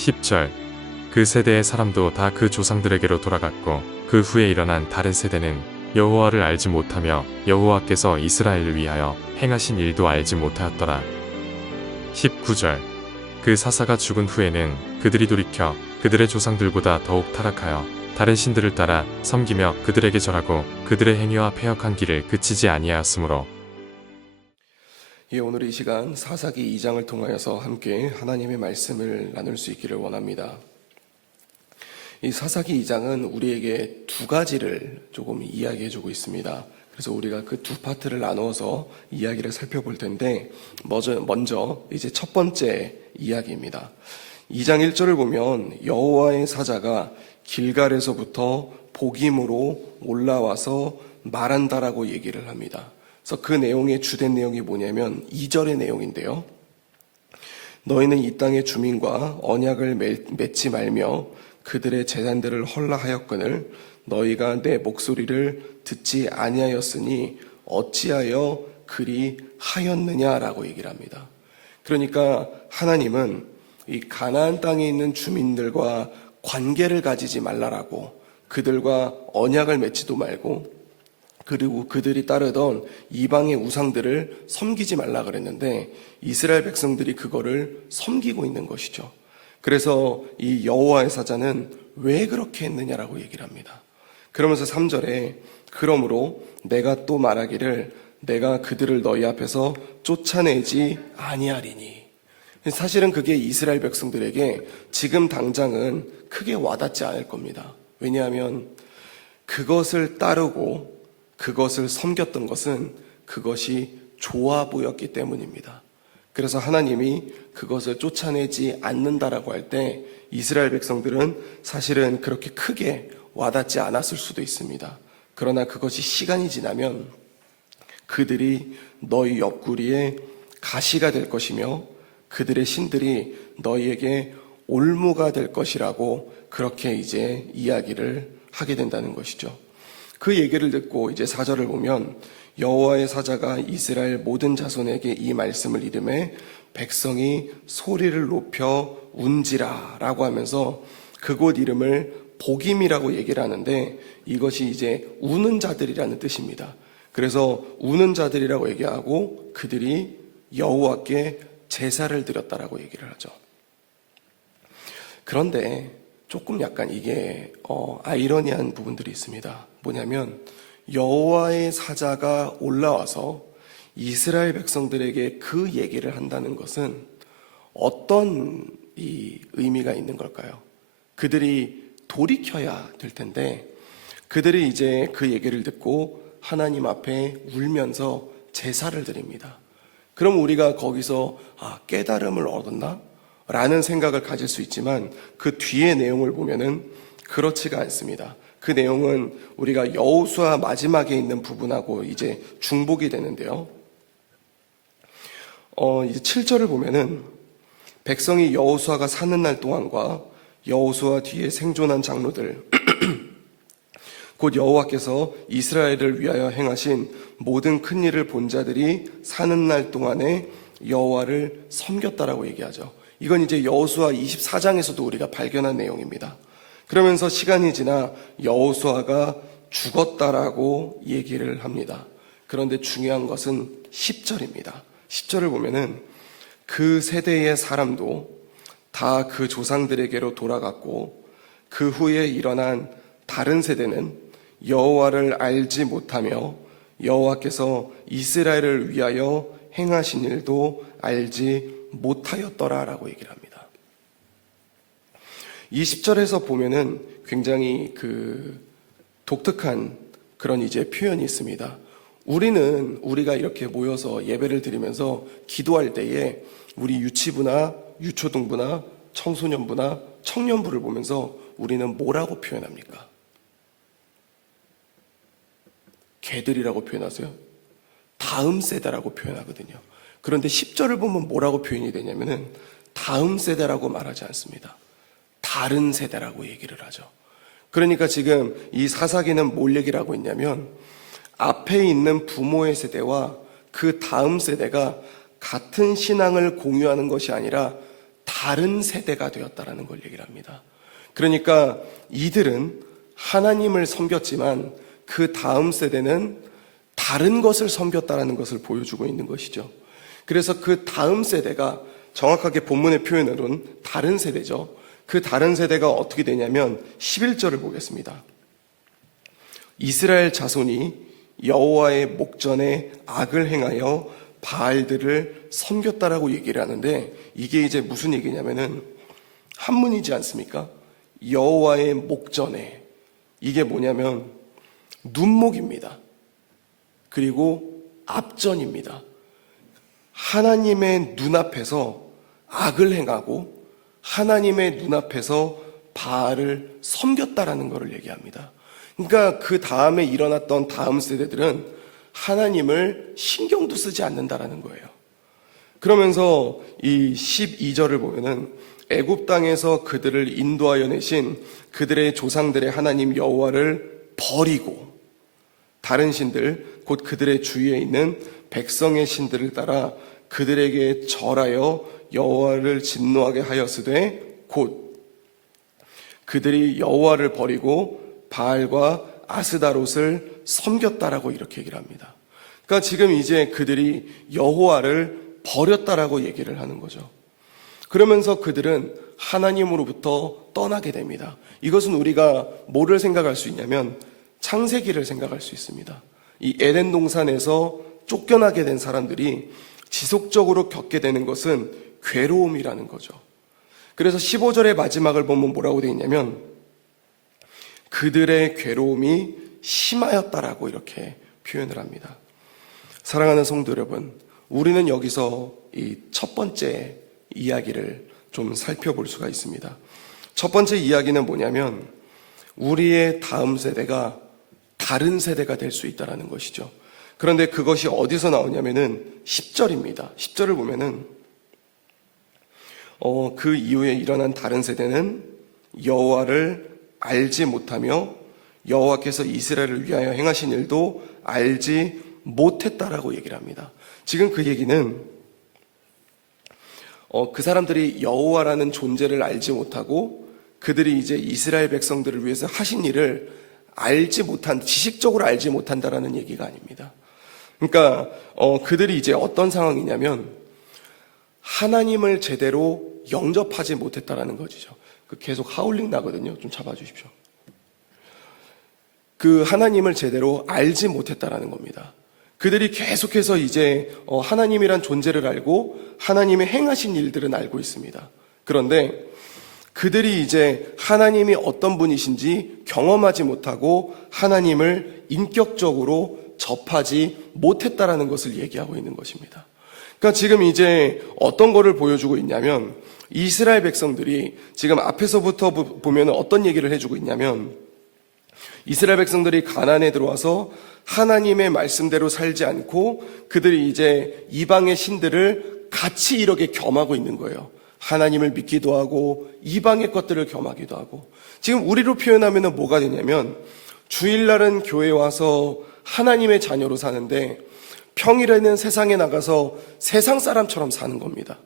10절 그 세대의 사람도 다 그 조상들에게로 돌아갔고 그 후에 일어난 다른 세대는 여호와를 알지 못하며 여호와께서 이스라엘을 위하여 행하신 일도 알지 못하였더라. 19절 그 사사가 죽은 후에는 그들이 돌이켜 그들의 조상들보다 더욱 타락하여 다른 신들을 따라 섬기며 그들에게 절하고 그들의 행위와 패역한 길을 그치지 아니하였으므로. 오늘 이 시간 사사기 2장을 통하여서 함께 하나님의 말씀을 나눌 수 있기를 원합니다. 이 사사기 2장은 우리에게 두 가지를 조금 이야기해주고 있습니다. 그래서 우리가 그 두 파트를 나누어서 이야기를 살펴볼 텐데 먼저 이제 첫 번째 이야기입니다. 2장 1절을 보면 여호와의 사자가 길갈에서부터 복임으로 올라와서 말한다라고 얘기를 합니다. 그래서 그 내용의 주된 내용이 뭐냐면 2절의 내용인데요. 너희는 이 땅의 주민과 언약을 맺지 말며 그들의 제단들을 헐라하였거늘 너희가 내 목소리를 듣지 아니하였으니 어찌하여 그리 하였느냐라고 얘기를 합니다. 그러니까 하나님은 이 가나안 땅에 있는 주민들과 관계를 가지지 말라라고, 그들과 언약을 맺지도 말고, 그리고 그들이 따르던 이방의 우상들을 섬기지 말라 그랬는데 이스라엘 백성들이 그거를 섬기고 있는 것이죠. 그래서 이 여호와의 사자는 왜 그렇게 했느냐라고 얘기를 합니다. 그러면서 3절에 그러므로 내가 또 말하기를 내가 그들을 너희 앞에서 쫓아내지 아니하리니. 사실은 그게 이스라엘 백성들에게 지금 당장은 크게 와닿지 않을 겁니다. 왜냐하면 그것을 따르고 그것을 섬겼던 것은 그것이 좋아 보였기 때문입니다. 그래서 하나님이 그것을 쫓아내지 않는다라고 할 때 이스라엘 백성들은 사실은 그렇게 크게 와닿지 않았을 수도 있습니다. 그러나 그것이 시간이 지나면 그들이 너희 옆구리에 가시가 될 것이며 그들의 신들이 너희에게 올무가 될 것이라고 그렇게 이제 이야기를 하게 된다는 것이죠. 그 얘기를 듣고 이제 4절을 보면 여호와의 사자가 이스라엘 모든 자손에게 이 말씀을 이르매 백성이 소리를 높여 운지라 라고 하면서 그곳 이름을 복임이라고 얘기를 하는데 이것이 이제 우는 자들이라는 뜻입니다. 그래서 우는 자들이라고 얘기하고 그들이 여호와께 제사를 드렸다라고 얘기를 하죠. 그런데 조금 약간 이게 아이러니한 부분들이 있습니다. 뭐냐면 여호와의 사자가 올라와서 이스라엘 백성들에게 그 얘기를 한다는 것은 어떤 이 의미가 있는 걸까요? 그들이 돌이켜야 될 텐데 그들이 이제 그 얘기를 듣고 하나님 앞에 울면서 제사를 드립니다. 그럼 우리가 거기서 깨달음을 얻었나? 라는 생각을 가질 수 있지만 그 뒤의 내용을 보면은 그렇지가 않습니다. 그 내용은 우리가 여호수아 마지막에 있는 부분하고 이제 중복이 되는데요. 이제 7절을 보면은 백성이 여호수아가 사는 날 동안과 여호수아 뒤에 생존한 장로들 곧 여호와께서 이스라엘을 위하여 행하신 모든 큰 일을 본 자들이 사는 날 동안에 여호와를 섬겼다라고 얘기하죠. 이건 이제 여호수아 24장에서도 우리가 발견한 내용입니다. 그러면서 시간이 지나 여호수아가 죽었다라고 얘기를 합니다. 그런데 중요한 것은 10절입니다. 10절을 보면은 그 세대의 사람도 다 그 조상들에게로 돌아갔고 그 후에 일어난 다른 세대는 여호와를 알지 못하며 여호와께서 이스라엘을 위하여 행하신 일도 알지 못하였더라라고 얘기를 합니다. 20절에서 보면은 굉장히 독특한 그런 이제 표현이 있습니다. 우리가 이렇게 모여서 예배를 드리면서 기도할 때에 우리 유치부나 유초등부나 청소년부나 청년부를 보면서 우리는 뭐라고 표현합니까? 개들이라고 표현하세요? 다음 세대라고 표현하거든요. 그런데 10절을 보면 뭐라고 표현이 되냐면은 다음 세대라고 말하지 않습니다. 다른 세대라고 얘기를 하죠. 그러니까 지금 이 사사기는 뭘 얘기를 하고 있냐면 앞에 있는 부모의 세대와 그 다음 세대가 같은 신앙을 공유하는 것이 아니라 다른 세대가 되었다라는 걸 얘기를 합니다. 그러니까 이들은 하나님을 섬겼지만 그 다음 세대는 다른 것을 섬겼다라는 것을 보여주고 있는 것이죠. 그래서 그 다음 세대가 정확하게 본문의 표현으로는 다른 세대죠. 그 다른 세대가 어떻게 되냐면 11절을 보겠습니다. 이스라엘 자손이 여호와의 목전에 악을 행하여 바알들을 섬겼다라고 얘기를 하는데, 이게 이제 무슨 얘기냐면은 한문이지 않습니까? 여호와의 목전에, 이게 뭐냐면 눈목입니다. 그리고 앞전입니다. 하나님의 눈앞에서 악을 행하고 하나님의 눈앞에서 바알을 섬겼다라는 것을 얘기합니다. 그러니까 그 다음에 일어났던 다음 세대들은 하나님을 신경도 쓰지 않는다라는 거예요. 그러면서 이 12절을 보면은 애굽 땅에서 그들을 인도하여 내신 그들의 조상들의 하나님 여호와를 버리고 다른 신들 곧 그들의 주위에 있는 백성의 신들을 따라 그들에게 절하여 여호와를 진노하게 하였으되 곧 그들이 여호와를 버리고 바알과 아스다롯을 섬겼다라고 이렇게 얘기를 합니다. 그러니까 지금 이제 그들이 여호와를 버렸다라고 얘기를 하는 거죠. 그러면서 그들은 하나님으로부터 떠나게 됩니다. 이것은 우리가 뭐를 생각할 수 있냐면 창세기를 생각할 수 있습니다. 이 에덴 동산에서 쫓겨나게 된 사람들이 지속적으로 겪게 되는 것은 괴로움이라는 거죠. 그래서 15절의 마지막을 보면 뭐라고 되어 있냐면 그들의 괴로움이 심하였다라고 이렇게 표현을 합니다. 사랑하는 성도 여러분, 우리는 여기서 이 첫 번째 이야기를 좀 살펴볼 수가 있습니다. 첫 번째 이야기는 뭐냐면 우리의 다음 세대가 다른 세대가 될 수 있다는 것이죠. 그런데 그것이 어디서 나오냐면은 10절입니다. 10절을 보면은 그 이후에 일어난 다른 세대는 여호와를 알지 못하며 여호와께서 이스라엘을 위하여 행하신 일도 알지 못했다라고 얘기를 합니다. 지금 그 얘기는 그 사람들이 여호와라는 존재를 알지 못하고 그들이 이제 이스라엘 백성들을 위해서 하신 일을 알지 못한, 지식적으로 알지 못한다라는 얘기가 아닙니다. 그러니까 그들이 이제 어떤 상황이냐면 하나님을 제대로 영접하지 못했다라는 것이죠. 계속 하울링 나거든요. 좀 잡아주십시오. 그 하나님을 제대로 알지 못했다라는 겁니다. 그들이 계속해서 이제 하나님이란 존재를 알고 하나님의 행하신 일들은 알고 있습니다. 그런데 그들이 이제 하나님이 어떤 분이신지 경험하지 못하고 하나님을 인격적으로 접하지 못했다라는 것을 얘기하고 있는 것입니다. 그러니까 지금 이제 어떤 거를 보여주고 있냐면 이스라엘 백성들이 지금 앞에서부터 보면 어떤 얘기를 해주고 있냐면 이스라엘 백성들이 가나안에 들어와서 하나님의 말씀대로 살지 않고 그들이 이제 이방의 신들을 같이 이렇게 겸하고 있는 거예요. 하나님을 믿기도 하고 이방의 것들을 겸하기도 하고. 지금 우리로 표현하면 뭐가 되냐면 주일날은 교회에 와서 하나님의 자녀로 사는데 평일에는 세상에 나가서 세상 사람처럼 사는 겁니다.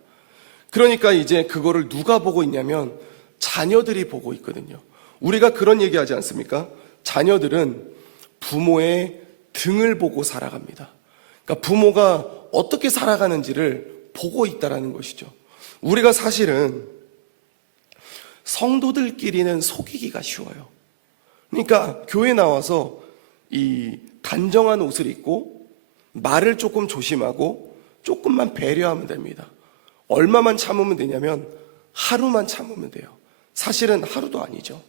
그러니까 이제 그거를 누가 보고 있냐면 자녀들이 보고 있거든요. 우리가 그런 얘기하지 않습니까? 자녀들은 부모의 등을 보고 살아갑니다. 그러니까 부모가 어떻게 살아가는지를 보고 있다라는 것이죠. 우리가 사실은 성도들끼리는 속이기가 쉬워요. 그러니까 교회 나와서 이 단정한 옷을 입고 말을 조금 조심하고 조금만 배려하면 됩니다. 얼마만 참으면 되냐면 하루만 참으면 돼요. 사실은 하루도 아니죠.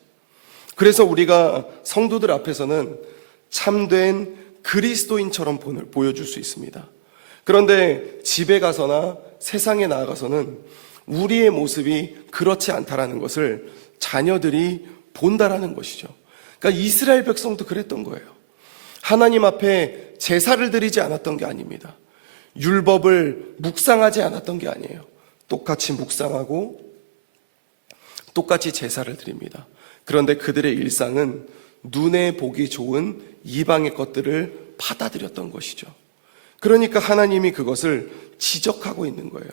그래서 우리가 성도들 앞에서는 참된 그리스도인처럼 보여줄 수 있습니다. 그런데 집에 가서나 세상에 나아가서는 우리의 모습이 그렇지 않다라는 것을 자녀들이 본다라는 것이죠. 그러니까 이스라엘 백성도 그랬던 거예요. 하나님 앞에 제사를 드리지 않았던 게 아닙니다. 율법을 묵상하지 않았던 게 아니에요. 똑같이 묵상하고 똑같이 제사를 드립니다. 그런데 그들의 일상은 눈에 보기 좋은 이방의 것들을 받아들였던 것이죠. 그러니까 하나님이 그것을 지적하고 있는 거예요.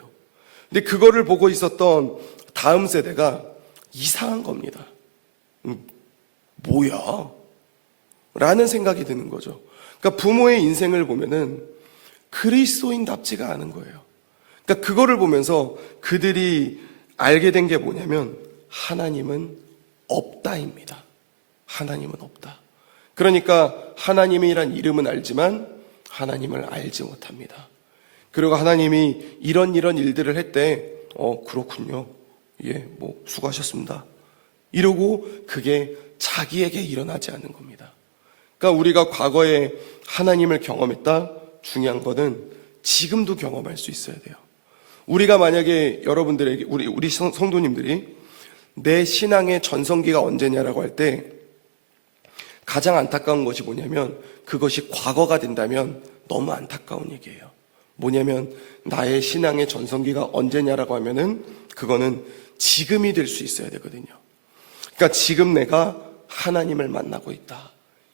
근데 그거를 보고 있었던 다음 세대가 이상한 겁니다. 뭐야? 라는 생각이 드는 거죠. 그러니까 부모의 인생을 보면은 그리스도인답지가 않은 거예요. 그러니까 그거를 보면서 그들이 알게 된 게 뭐냐면 하나님은 없다입니다. 하나님은 없다. 그러니까 하나님이란 이름은 알지만 하나님을 알지 못합니다. 그리고 하나님이 이런 일들을 했대. 그렇군요. 예, 뭐 수고하셨습니다. 이러고 그게 자기에게 일어나지 않는 겁니다. 그러니까 우리가 과거에 하나님을 경험했다. 중요한 거는 지금도 경험할 수 있어야 돼요. 우리가 만약에 여러분들에게 우리 성도님들이 내 신앙의 전성기가 언제냐라고 할 때 가장 안타까운 것이 뭐냐면 그것이 과거가 된다면 너무 안타까운 얘기예요. 뭐냐면 나의 신앙의 전성기가 언제냐라고 하면은 그거는 지금이 될 수 있어야 되거든요. 그러니까 지금 내가 하나님을 만나고 있다.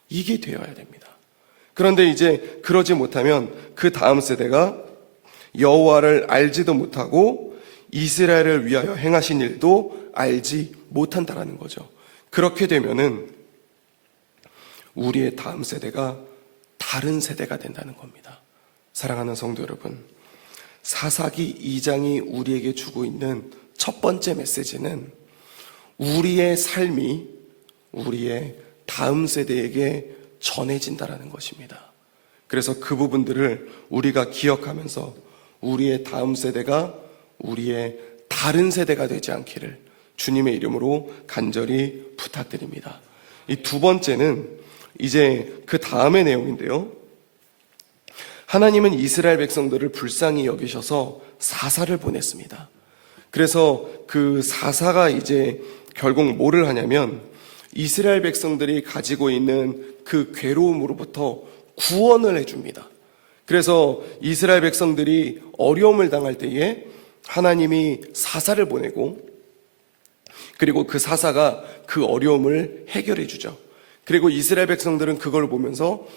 이게 되어야 됩니다. 그런데 이제 그러지 못하면 그 다음 세대가 여호와를 알지도 못하고 이스라엘을 위하여 행하신 일도 알지 못한다라는 거죠. 그렇게 되면은 우리의 다음 세대가 다른 세대가 된다는 겁니다. 사랑하는 성도 여러분, 사사기 2장이 우리에게 주고 있는 첫 번째 메시지는 우리의 삶이 우리의 다음 세대에게 전해진다라는 것입니다. 그래서 그 부분들을 우리가 기억하면서 우리의 다음 세대가 우리의 다른 세대가 되지 않기를 주님의 이름으로 간절히 부탁드립니다. 이 두 번째는 이제 그 다음의 내용인데요. 하나님은 이스라엘 백성들을 불쌍히 여기셔서 사사를 보냈습니다. 그래서 그 사사가 이제 결국 뭐를 하냐면 이스라엘 백성들이 가지고 있는 그 괴로움으로부터 구원을 해줍니다. 그래서 이스라엘 백성들이 어려움을 당할 때에 하나님이 사사를 보내고 그리고 그 사사가 그 어려움을 해결해 주죠. 그리고 이스라엘 백성들은 그걸 보면서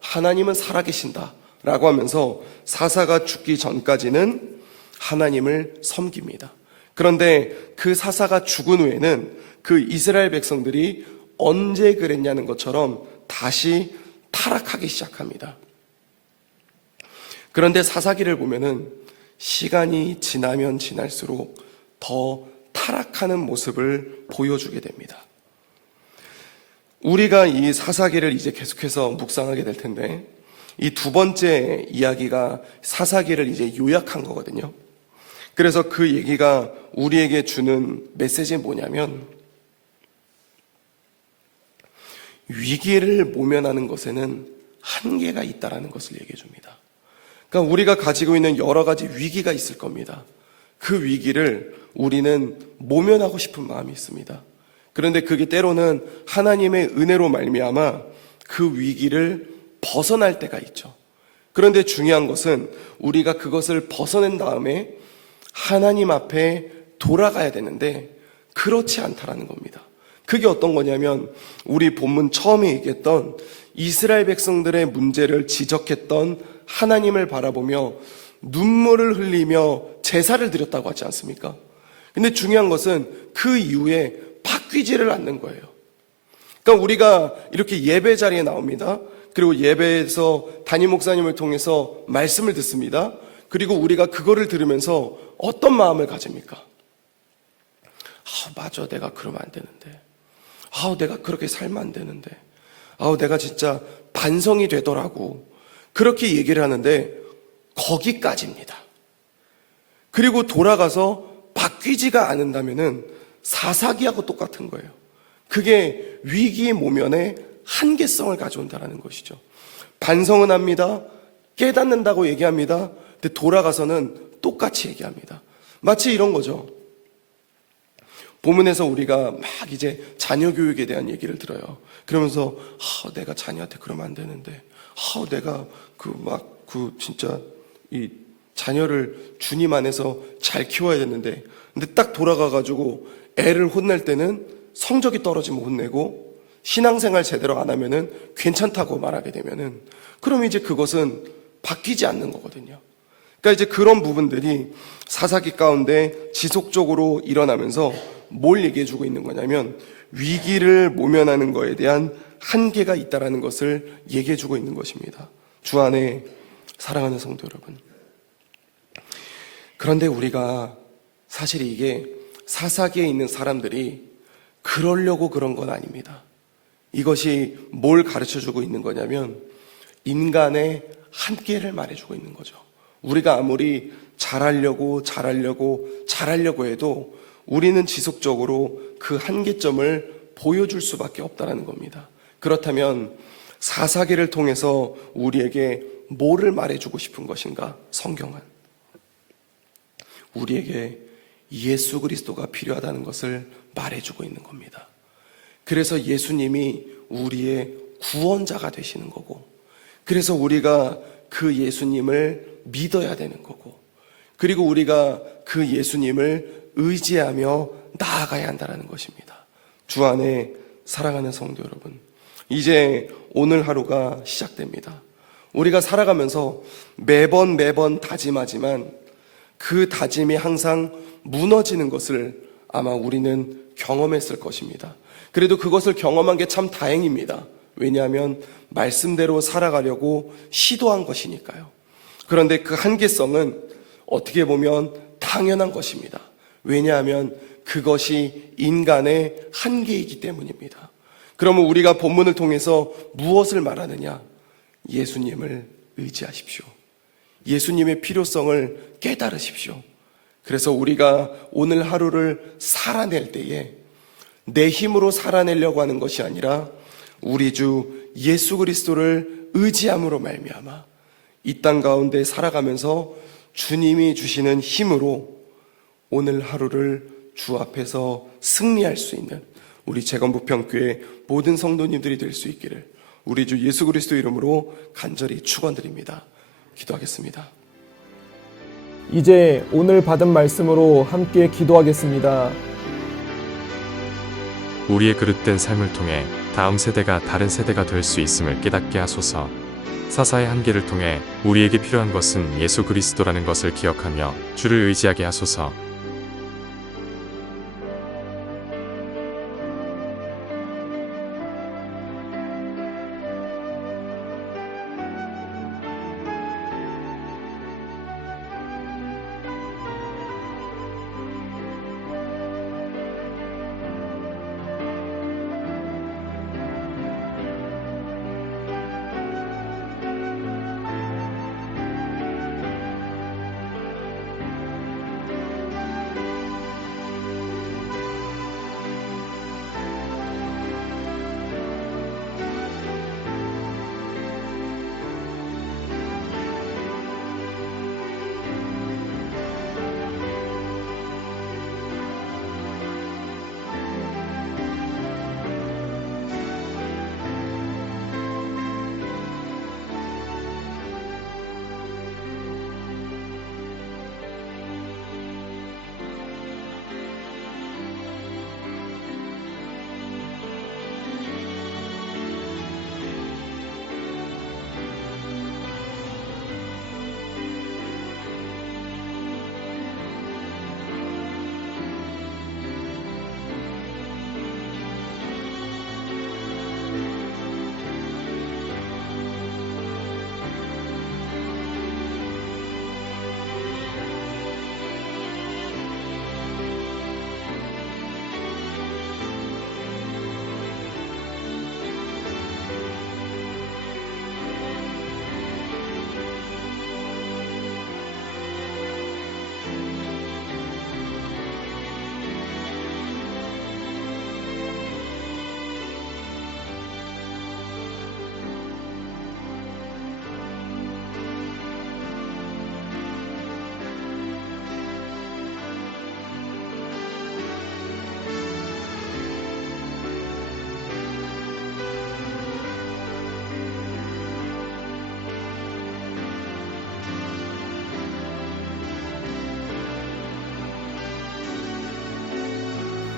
하나님은 살아계신다 라고 하면서 사사가 죽기 전까지는 하나님을 섬깁니다. 그런데 그 사사가 죽은 후에는 그 이스라엘 백성들이 언제 그랬냐는 것처럼 다시 타락하기 시작합니다. 그런데 사사기를 보면은 시간이 지나면 지날수록 더 타락하는 모습을 보여주게 됩니다. 우리가 이 사사기를 이제 계속해서 묵상하게 될 텐데 이 두 번째 이야기가 사사기를 이제 요약한 거거든요. 그래서 그 얘기가 우리에게 주는 메시지는 뭐냐면 위기를 모면하는 것에는 한계가 있다라는 것을 얘기해 줍니다. 그러니까 우리가 가지고 있는 여러 가지 위기가 있을 겁니다. 그 위기를 우리는 모면하고 싶은 마음이 있습니다. 그런데 그게 때로는 하나님의 은혜로 말미암아 그 위기를 벗어날 때가 있죠. 그런데 중요한 것은 우리가 그것을 벗어낸 다음에 하나님 앞에 돌아가야 되는데 그렇지 않다라는 겁니다. 그게 어떤 거냐면 우리 본문 처음에 얘기했던 이스라엘 백성들의 문제를 지적했던 하나님을 바라보며 눈물을 흘리며 제사를 드렸다고 하지 않습니까? 근데 중요한 것은 그 이후에 바뀌지를 않는 거예요. 그러니까 우리가 이렇게 예배 자리에 나옵니다. 그리고 예배에서 담임 목사님을 통해서 말씀을 듣습니다. 그리고 우리가 그거를 들으면서 어떤 마음을 가집니까? 맞아, 내가 그러면 안 되는데. 내가 그렇게 살면 안 되는데. 내가 진짜 반성이 되더라고. 그렇게 얘기를 하는데 거기까지입니다. 그리고 돌아가서 바뀌지가 않는다면은 사사기하고 똑같은 거예요. 그게 위기 모면에 한계성을 가져온다는 것이죠. 반성은 합니다. 깨닫는다고 얘기합니다. 근데 돌아가서는 똑같이 얘기합니다. 마치 이런 거죠. 본문에서 우리가 막 이제 자녀 교육에 대한 얘기를 들어요. 그러면서 내가 자녀한테 그러면 안 되는데, 내가 진짜 이 자녀를 주님 안에서 잘 키워야 되는데, 근데 딱 돌아가가지고 애를 혼낼 때는 성적이 떨어지면 혼내고 신앙생활 제대로 안 하면은 괜찮다고 말하게 되면은 그럼 이제 그것은 바뀌지 않는 거거든요. 그러니까 그러니까 이제 그런 부분들이 사사기 가운데 지속적으로 일어나면서 뭘 얘기해 주고 있는 거냐면 위기를 모면하는 거에 대한 한계가 있다라는 것을 얘기해 주고 있는 것입니다. 주 안에 사랑하는 성도 여러분, 그런데 우리가 사실 이게 사사기에 있는 사람들이 그러려고 그런 건 아닙니다. 이것이 뭘 가르쳐주고 있는 거냐면 인간의 한계를 말해주고 있는 거죠. 우리가 아무리 잘하려고 해도 우리는 지속적으로 그 한계점을 보여줄 수밖에 없다는 겁니다. 그렇다면 사사기를 통해서 우리에게 뭐를 말해주고 싶은 것인가? 성경은 우리에게 예수 그리스도가 필요하다는 것을 말해주고 있는 겁니다. 그래서 예수님이 우리의 구원자가 되시는 거고, 그래서 우리가 그 예수님을 믿어야 되는 거고, 그리고 우리가 그 예수님을 의지하며 나아가야 한다는 것입니다. 주 안에 사랑하는 성도 여러분, 이제 오늘 하루가 시작됩니다. 우리가 살아가면서 매번 다짐하지만 그 다짐이 항상 무너지는 것을 아마 우리는 경험했을 것입니다. 그래도 그것을 경험한 게 참 다행입니다. 왜냐하면 말씀대로 살아가려고 시도한 것이니까요. 그런데 그 한계성은 어떻게 보면 당연한 것입니다. 왜냐하면 그것이 인간의 한계이기 때문입니다. 그러면 우리가 본문을 통해서 무엇을 말하느냐? 예수님을 의지하십시오. 예수님의 필요성을 깨달으십시오. 그래서 우리가 오늘 하루를 살아낼 때에 내 힘으로 살아내려고 하는 것이 아니라 우리 주 예수 그리스도를 의지함으로 말미암아 이 땅 가운데 살아가면서 주님이 주시는 힘으로 오늘 하루를 주 앞에서 승리할 수 있는 우리 재건부평교회 모든 성도님들이 될 수 있기를 우리 주 예수 그리스도 이름으로 간절히 축원드립니다. 기도하겠습니다. 이제 오늘 받은 말씀으로 함께 기도하겠습니다. 우리의 그릇된 삶을 통해 다음 세대가 다른 세대가 될 수 있음을 깨닫게 하소서. 사사의 한계를 통해 우리에게 필요한 것은 예수 그리스도라는 것을 기억하며 주를 의지하게 하소서.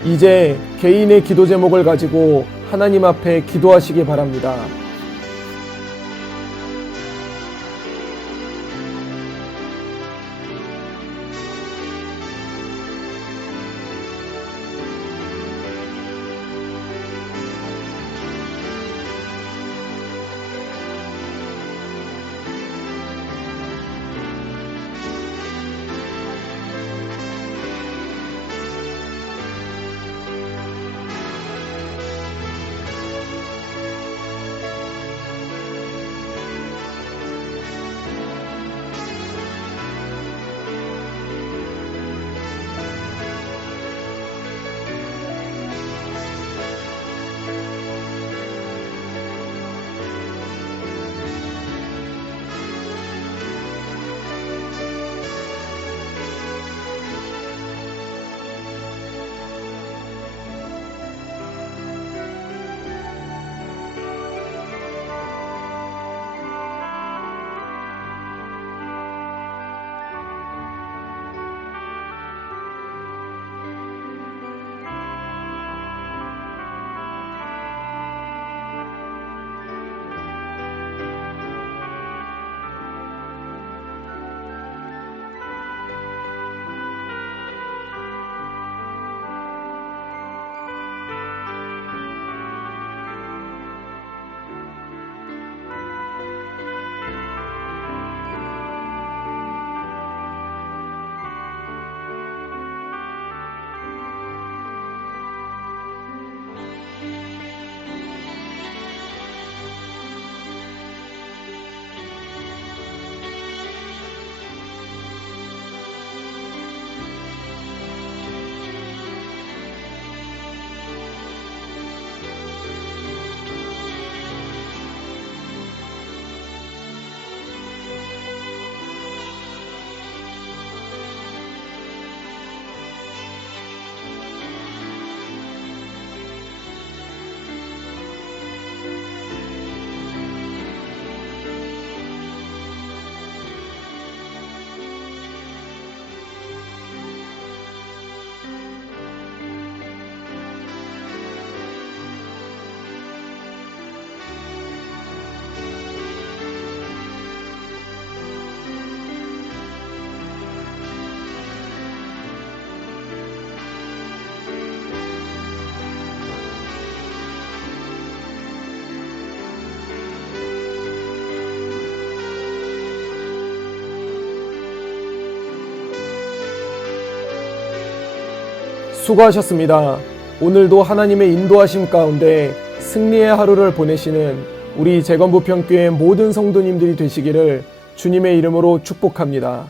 이제 개인의 기도 제목을 가지고 하나님 앞에 기도하시기 바랍니다. 수고하셨습니다. 오늘도 하나님의 인도하심 가운데 승리의 하루를 보내시는 우리 재건부평교회 모든 성도님들이 되시기를 주님의 이름으로 축복합니다.